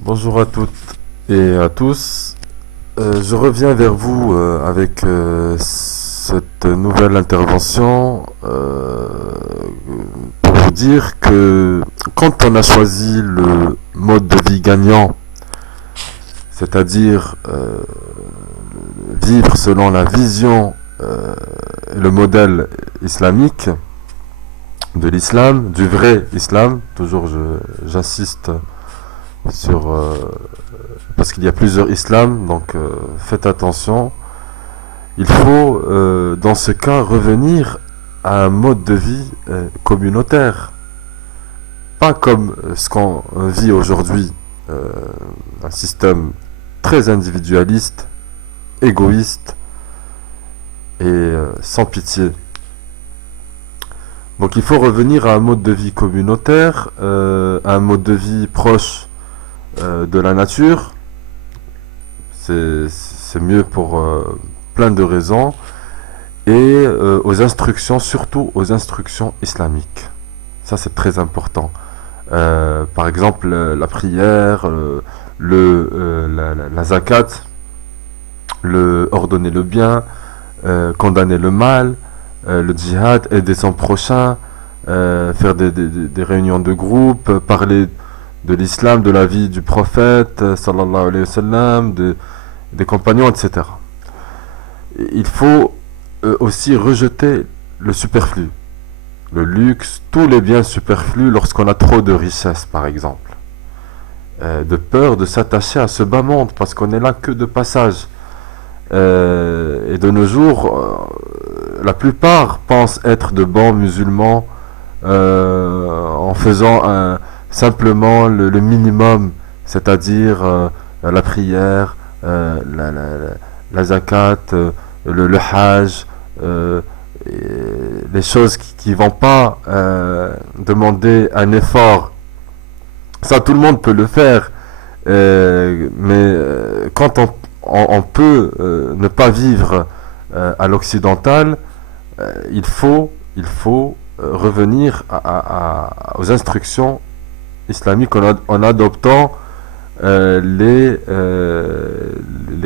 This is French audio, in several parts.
Bonjour à toutes et à tous. Je reviens vers vous avec cette nouvelle intervention pour vous dire que quand on a choisi le mode de vie gagnant, c'est-à-dire vivre selon la vision et le modèle islamique de l'islam, du vrai islam, toujours j'insiste sur parce qu'il y a plusieurs islams, donc faites attention. Il faut dans ce cas revenir à un mode de vie communautaire, pas comme ce qu'on vit aujourd'hui, euh, un système très individualiste, égoïste et sans pitié. Donc il faut revenir à un mode de vie communautaire, à un mode de vie proche de la nature. C'est mieux pour plein de raisons. Et aux instructions, surtout aux instructions islamiques. Ça, c'est très important. Par exemple, la prière, la zakat, ordonner le bien, condamner le mal, le djihad, aider son prochain, faire des réunions de groupe, parler de l'islam, de la vie du prophète, sallallahu alayhi wa sallam, des compagnons, etc. Il faut aussi rejeter le superflu, le luxe, tous les biens superflus lorsqu'on a trop de richesses, par exemple. De peur de s'attacher à ce bas monde, parce qu'on est là que de passage. Et de nos jours, la plupart pensent être de bons musulmans en faisant simplement le minimum, c'est-à-dire la prière, la zakat, le hajj, les choses qui vont pas demander un effort. Ça, tout le monde peut le faire, mais quand on peut ne pas vivre à l'occidental, il faut revenir aux instructions islamiques en adoptant les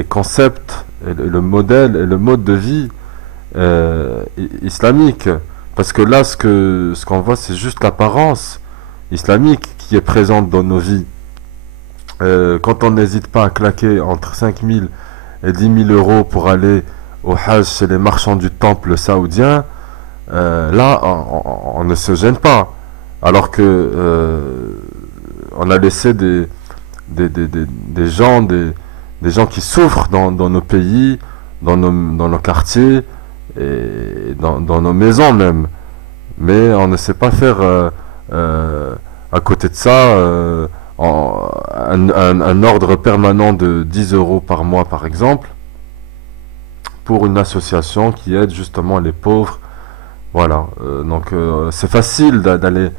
concepts, le modèle et le mode de vie islamique. Parce que là, ce qu'on voit, c'est juste l'apparence islamique qui est présente dans nos vies. Quand on n'hésite pas à claquer entre 5 000 et 10 000 € pour aller au Hajj chez les marchands du temple saoudien, là, on ne se gêne pas. Alors que on a laissé des gens qui souffrent dans nos pays, dans nos quartiers et dans nos maisons même. Mais on ne sait pas faire à côté de ça un ordre permanent de 10 € par mois, par exemple, pour une association qui aide justement les pauvres. Voilà, donc c'est facile d'aller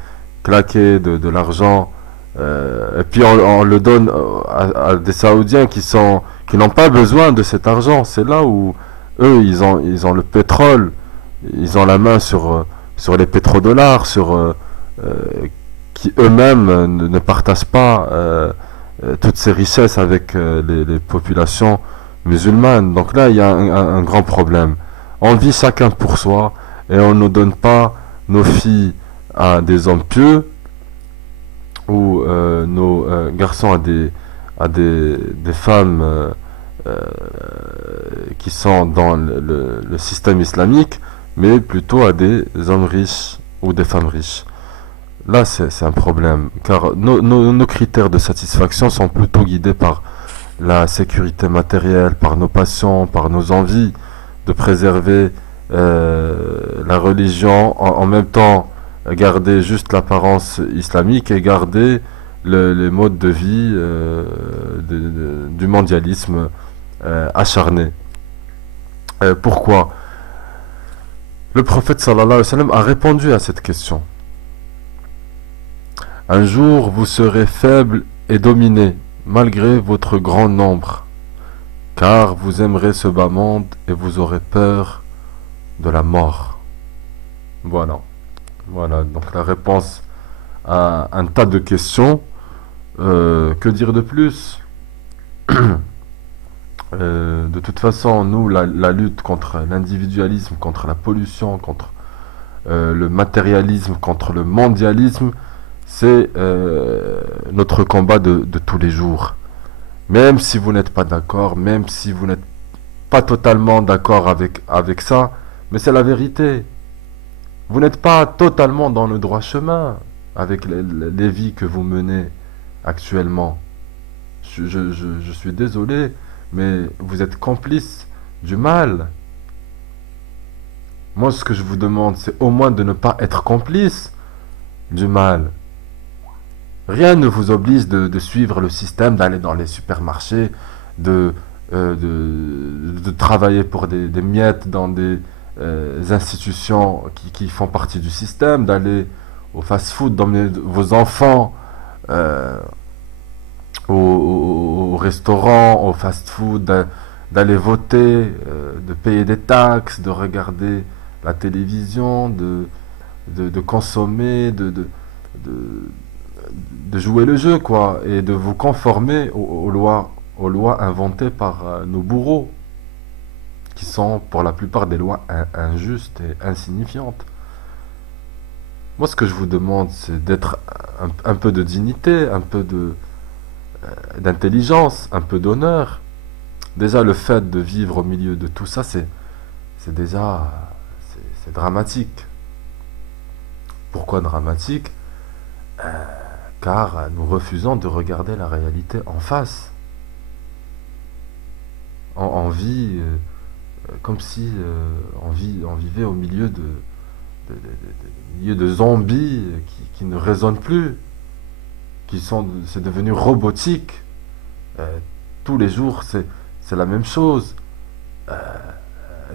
claquer de l'argent et puis on le donne à des Saoudiens qui n'ont pas besoin de cet argent. C'est là où eux ils ont le pétrole, ils ont la main sur les pétrodollars, qui eux-mêmes ne partagent pas toutes ces richesses avec les populations musulmanes. Donc là il y a un grand problème. On vit chacun pour soi et on ne donne pas nos filles à des hommes pieux ou nos garçons à des femmes qui sont dans le système islamique, mais plutôt à des hommes riches ou des femmes riches. Là, c'est un problème, car nos critères de satisfaction sont plutôt guidés par la sécurité matérielle, par nos passions, par nos envies de préserver la religion, en même temps garder juste l'apparence islamique et garder les modes de vie du mondialisme acharné. Pourquoi? Le prophète sallallahu alayhi wa sallam a répondu à cette question. Un jour vous serez faible et dominé, malgré votre grand nombre, car vous aimerez ce bas monde et vous aurez peur de la mort. Voilà. Voilà, donc la réponse à un tas de questions Que dire de plus? De toute façon, nous, la lutte contre l'individualisme, contre la pollution, contre le matérialisme, contre le mondialisme, c'est notre combat de tous les jours. Même si vous n'êtes pas d'accord, même si vous n'êtes pas totalement d'accord avec ça, mais c'est la vérité. Vous n'êtes pas totalement dans le droit chemin avec les vies que vous menez actuellement. Je suis désolé, mais vous êtes complice du mal. Moi, ce que je vous demande, c'est au moins de ne pas être complice du mal. Rien ne vous oblige de suivre le système, d'aller dans les supermarchés, de, de travailler pour des miettes dans des institutions qui font partie du système, d'aller au fast-food, d'emmener vos enfants euh, au restaurant, au fast-food, d'aller voter, de payer des taxes, de regarder la télévision, de consommer, de, de jouer le jeu, quoi, et de vous conformer aux lois inventées par nos bourreaux, qui sont pour la plupart des lois injustes et insignifiantes. Moi, ce que je vous demande, c'est d'être un peu de dignité, un peu d'intelligence, un peu d'honneur. Déjà, le fait de vivre au milieu de tout ça, c'est déjà, c'est dramatique. Pourquoi dramatique? Car nous refusons de regarder la réalité en face. On vit comme si on vivait au milieu milieu de zombies qui ne raisonnent plus, c'est devenu robotique. Euh, Tous les jours, c'est la même chose. Euh,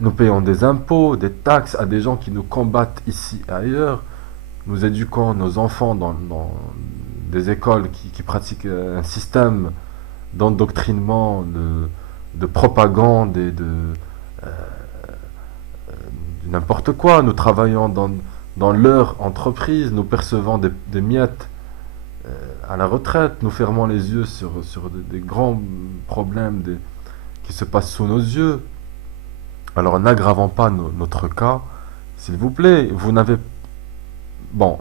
Nous payons des impôts, des taxes à des gens qui nous combattent ici et ailleurs. Nous éduquons nos enfants dans des écoles qui pratiquent un système d'endoctrinement, de propagande et euh, de n'importe quoi. Nous travaillons dans leur entreprise, nous percevons des miettes à la retraite, nous fermons les yeux sur des grands problèmes qui se passent sous nos yeux. Alors n'aggravons pas notre cas, s'il vous plaît. Vous n'avez bon,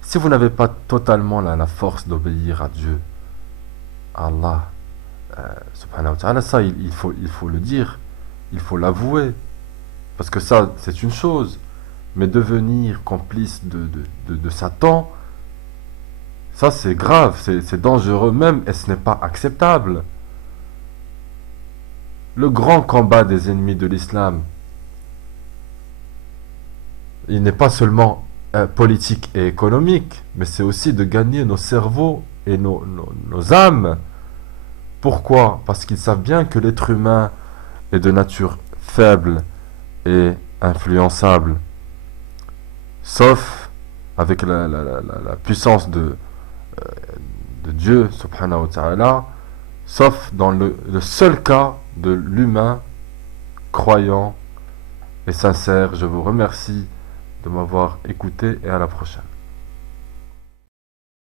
si vous n'avez pas totalement la force d'obéir à Dieu, à Allah, subhanahu wa ta'ala, ça il faut le dire, il faut l'avouer, parce que ça c'est une chose, mais devenir complice de Satan, ça c'est grave, c'est dangereux même, et ce n'est pas acceptable. Le grand combat des ennemis de l'islam, il n'est pas seulement politique et économique, mais c'est aussi de gagner nos cerveaux et nos âmes. Pourquoi? Parce qu'ils savent bien que l'être humain est de nature faible et influençable, sauf avec la puissance de Dieu, subhanahu wa ta'ala, sauf dans le seul cas de l'humain croyant et sincère. Je vous remercie de m'avoir écouté et à la prochaine.